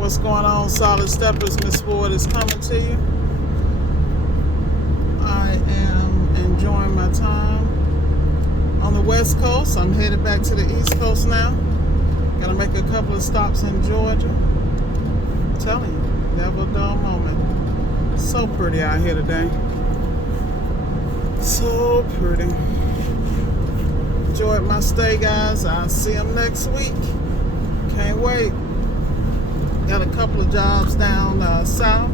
What's going on, Solid Steppers? Miss Ward is coming to you. I am enjoying my time on the West Coast. I'm headed back to the East Coast now. Gotta make a couple of stops in Georgia. I'm telling you, never a dull moment. So pretty out here today. So pretty. Enjoyed my stay, guys. I'll see them next week. Can't wait. Got a couple of jobs down south.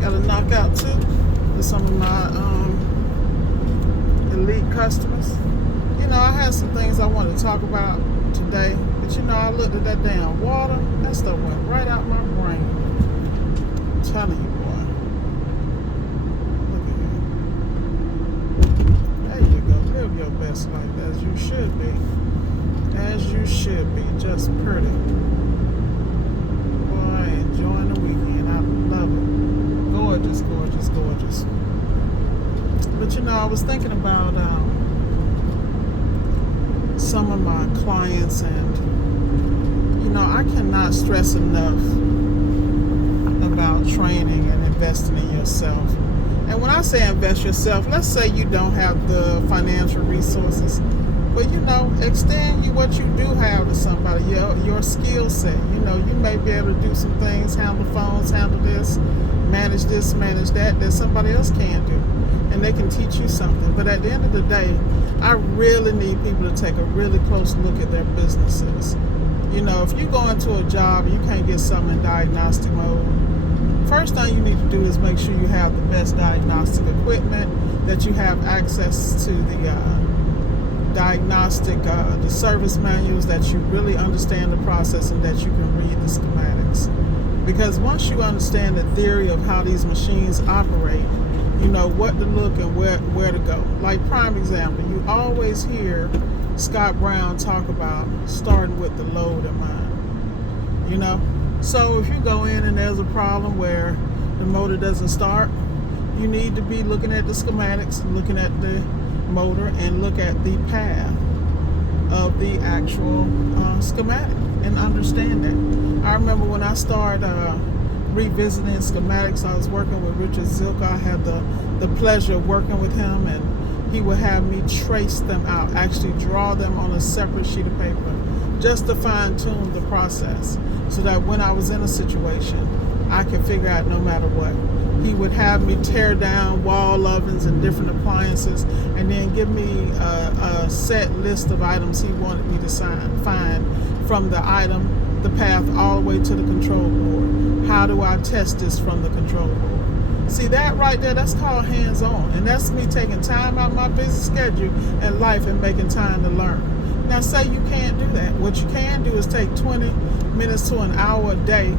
Got to knock out too with some of my elite customers. You know, I had some things I wanted to talk about today, but you know, I looked at that damn water. That stuff went right out my brain. I'm telling you, boy. Look at here. There you go. Live your best life as you should be. As you should be. Just pretty. Enjoying the weekend. I love it. Gorgeous, gorgeous, gorgeous. But you know, I was thinking about some of my clients, and you know, I cannot stress enough about training and investing in yourself. And when I say invest yourself, let's say you don't have the financial resources, but you know, extend what you do have to somebody, your skill set. You know, you may be able to do some things, handle phones, handle this, manage that somebody else can do. And they can teach you something. But at the end of the day, I really need people to take a really close look at their businesses. You know, if you go into a job and you can't get something in diagnostic mode, first thing you need to do is make sure you have the best diagnostic equipment, that you have access to the diagnostic, the service manuals, that you really understand the process and that you can read the schematics. Because once you understand the theory of how these machines operate, you know what to look and where to go. Like prime example, you always hear Scott Brown talk about starting with the load in mind. You know? So if you go in and there's a problem where the motor doesn't start, you need to be looking at the schematics, looking at the motor, and look at the path of the actual schematic and understand that. I remember when I started revisiting schematics, I was working with Richard Zilka. I had the pleasure of working with him, and he would have me trace them out, actually draw them on a separate sheet of paper, just to fine-tune the process, so that when I was in a situation, I could figure out no matter what. He would have me tear down wall ovens and different appliances, and then give me a set list of items he wanted me to find from the item, the path, all the way to the control board. How do I test this from the control board? See, that right there, that's called hands-on. And that's me taking time out of my busy schedule and life and making time to learn. Now, say you can't do that. What you can do is take 20 minutes to an hour a day.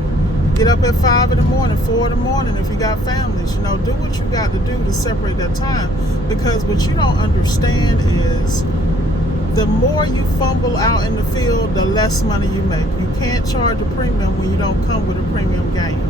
Get up at 5 in the morning, 4 in the morning if you got families. You know, do what you got to do to separate that time. Because what you don't understand is the more you fumble out in the field, the less money you make. You can't charge a premium when you don't come with a premium game.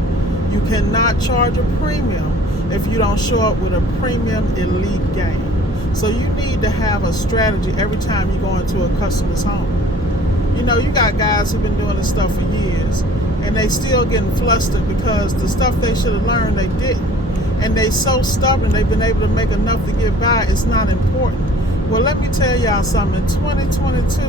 You cannot charge a premium if you don't show up with a premium elite game. So you need to have a strategy every time you go into a customer's home. You know, you got guys who've been doing this stuff for years, and they still getting flustered because the stuff they should have learned, they didn't. And they so stubborn, they've been able to make enough to get by, it's not important. Well, let me tell y'all something. In 2022,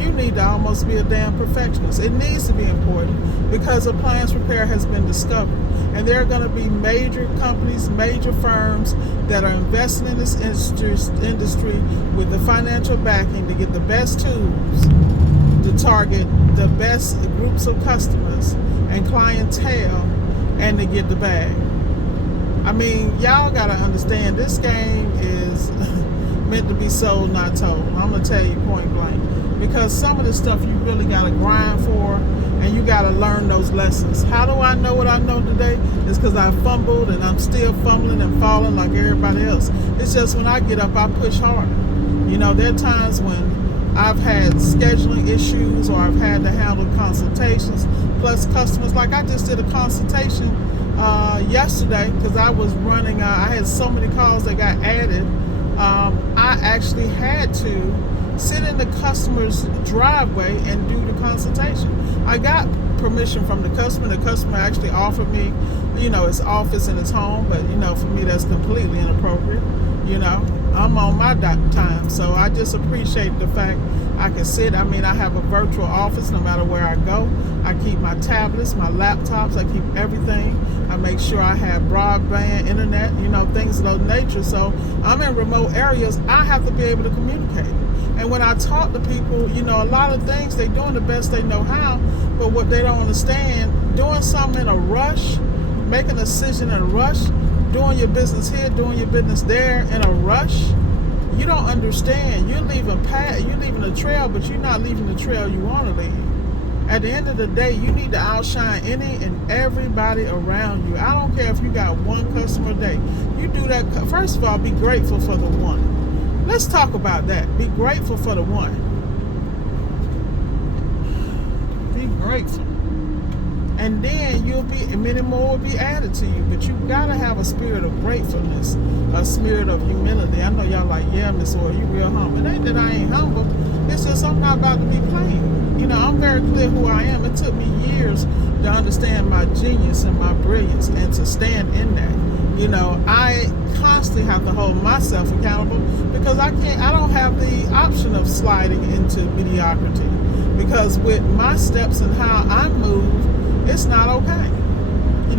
you need to almost be a damn perfectionist. It needs to be important because appliance repair has been discovered. And there are going to be major companies, major firms that are investing in this industry with the financial backing to get the best tools, to target the best groups of customers and clientele, and to get the bag. I mean, y'all got to understand, this game is meant to be sold, not told. I'm going to tell you point blank. Because some of the stuff you really got to grind for, and you got to learn those lessons. How do I know what I know today? It's because I fumbled, and I'm still fumbling and falling like everybody else. It's just when I get up, I push harder. You know, there are times when I've had scheduling issues, or I've had to handle consultations, plus customers. Like I just did a consultation yesterday because I was running, I had so many calls that got added. I actually had to sit in the customer's driveway and do the consultation. I got permission from the customer. The customer actually offered me, his office and his home, but for me that's completely inappropriate. I'm on my time, so I just appreciate the fact I can sit. I have a virtual office no matter where I go. I keep my tablets, my laptops, I keep everything. I make sure I have broadband internet, things of that nature. So I'm in remote areas, I have to be able to communicate. And when I talk to people, a lot of things, they're doing the best they know how, but what they don't understand, doing something in a rush, making a decision in a rush, doing your business here, doing your business there in a rush, you don't understand. You're leaving a trail, but you're not leaving the trail you want to leave. At the end of the day, you need to outshine any and everybody around you. I don't care if you got one customer a day. You do that. First of all, be grateful for the one. Let's talk about that. Be grateful for the one. Be grateful. And then many more will be added to you. But you gotta have a spirit of gratefulness, a spirit of humility. I know y'all like, yeah, Miss Orr, you real humble. It ain't that I ain't humble. It's just I'm not about to be playing. I'm very clear who I am. It took me years to understand my genius and my brilliance and to stand in that. I constantly have to hold myself accountable because I don't have the option of sliding into mediocrity. Because with my steps and how I move, it's not okay.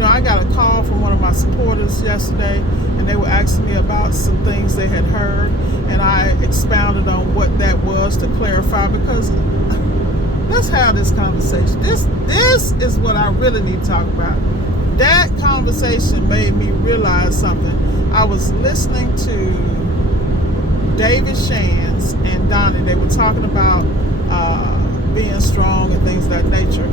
I got a call from one of my supporters yesterday, and they were asking me about some things they had heard, and I expounded on what that was to clarify, because let's have this conversation. This is what I really need to talk about. That conversation made me realize something. I was listening to David Shands and Donnie. They were talking about being strong and things of that nature.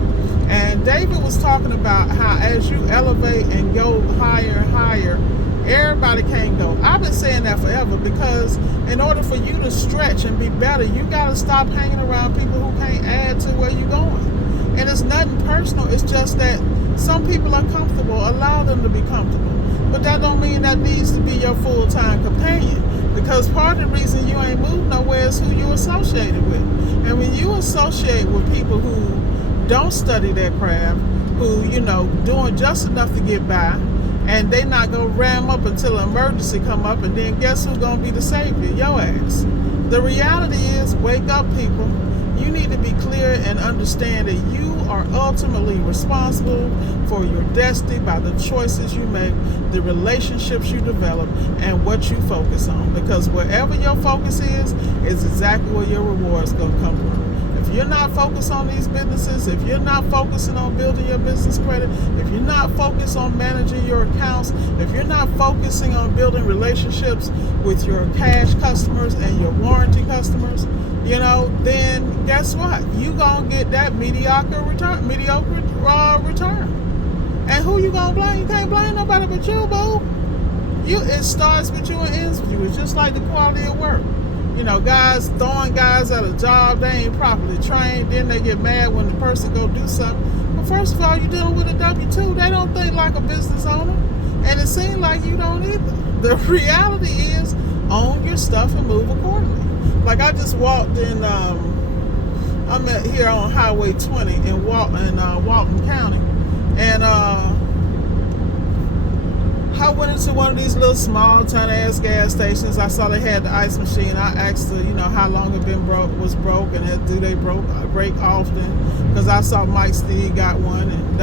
And David was talking about how as you elevate and go higher and higher, everybody can't go. I've been saying that forever, because in order for you to stretch and be better, you got to stop hanging around people who can't add to where you're going. And it's nothing personal. It's just that some people are comfortable. Allow them to be comfortable. But that don't mean that needs to be your full-time companion, because part of the reason you ain't moved nowhere is who you associated with. And when you associate with people who don't study their craft, who, doing just enough to get by, and they not going to ram up until an emergency come up, and then guess who's going to be the savior? Your ass. The reality is, wake up, people. You need to be clear and understand that you are ultimately responsible for your destiny by the choices you make, the relationships you develop, and what you focus on. Because wherever your focus is exactly where your rewards going to come from. If you're not focused on these businesses, if you're not focusing on building your business credit, if you're not focused on managing your accounts, if you're not focusing on building relationships with your cash customers and your warranty customers, then guess what? You're going to get that mediocre return. And who you going to blame? You can't blame nobody but you, boo. It starts with you and ends with you. It's just like the quality of work. Guys throwing guys at a job they ain't properly trained, then they get mad when the person go do something. But first of all, you're dealing with a W-2. They don't think like a business owner. And it seems like you don't either. The reality is, own your stuff and move accordingly. Like I just walked in, I'm here on Highway 20 in Walton County. And I went into one of these little small ton-ass gas stations. I saw they had the ice machine. I asked her, how long it was broke, and do they break often? Because I saw Mike Steve got one, and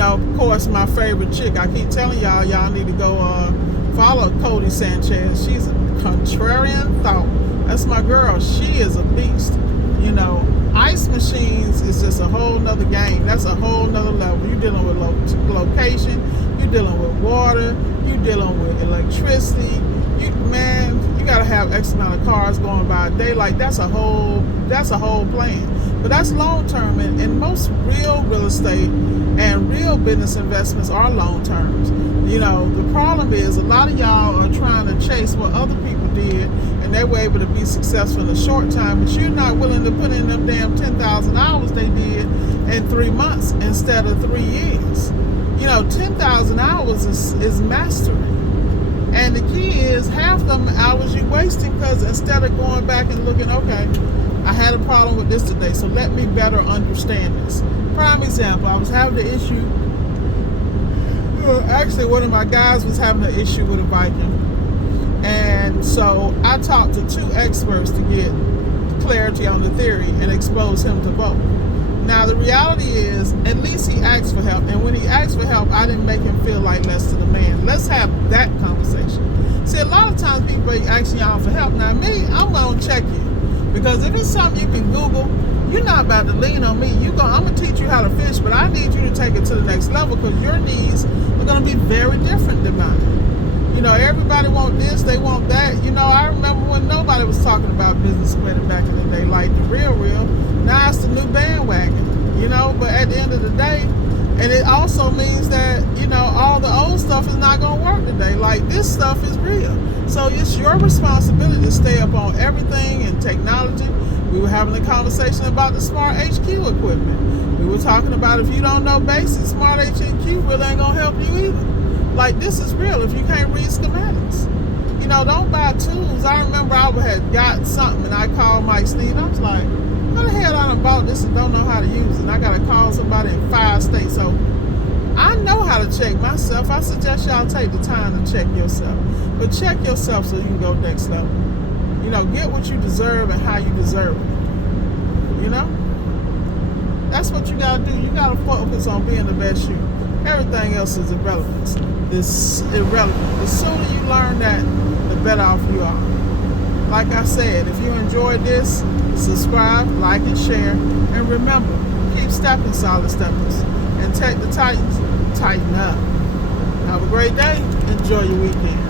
of course, my favorite chick. I keep telling y'all need to go follow Cody Sanchez. She's a contrarian thought. That's my girl. She is a beast. Ice machines is just a whole nother game. That's a whole nother level. You're dealing with location. You're dealing with water. You're dealing with electricity. You gotta have X amount of cars going by a day. Like that's a whole plan. But that's long term, and most real estate and real business investments are long terms. The problem is a lot of y'all are trying to chase what other people did, and they were able to be successful in a short time, but you're not willing to put in them damn 10,000 hours they did in 3 months instead of 3 years. 10,000 hours is mastery. And the key is half them hours you wasting, because instead of going back and looking, okay, I had a problem with this today, so let me better understand this. Prime example, I was having the issue. Actually, one of my guys was having an issue with a Viking. And so I talked to 2 experts to get clarity on the theory and expose him to both. Now, the reality is, at least he asked for help. And when he asked for help, I didn't make him feel like less than a man. Let's have that conversation. See, a lot of times people are asking y'all for help. Now, me, I'm going to check you. Because if it's something you can Google, you're not about to lean on me. I'm going to teach you how to fish, but I need you to take it to the next level, because your needs are going to be very different than mine. You know, everybody want this, they want that. You know, I remember when nobody was talking about business planning back in the day, like the real. Now it's the new bandwagon, you know, but at the end of the day, and it also means that, you know, all the old stuff is not going to work today. Like, this stuff is real. So it's your responsibility to stay up on everything and technology. We were having a conversation about the smart HQ equipment. We were talking about, if you don't know basic, smart HQ really ain't going to help you either. Like, this is real if you can't read schematics. You know, don't buy tools. I remember I had got something and I called Mike Steve. I was like, how the hell I done bought this and don't know how to use it? And I got to call somebody in 5 states. So I know how to check myself. I suggest y'all take the time to check yourself. But check yourself so you can go next level. You know, get what you deserve and how you deserve it. You know? That's what you got to do. You got to focus on being the best you. Everything else is irrelevant. It's irrelevant. The sooner you learn that, the better off you are. Like I said, if you enjoyed this, subscribe, like, and share. And remember, keep stepping, solid steppers. And take the Titans, tighten up. Have a great day. Enjoy your weekend.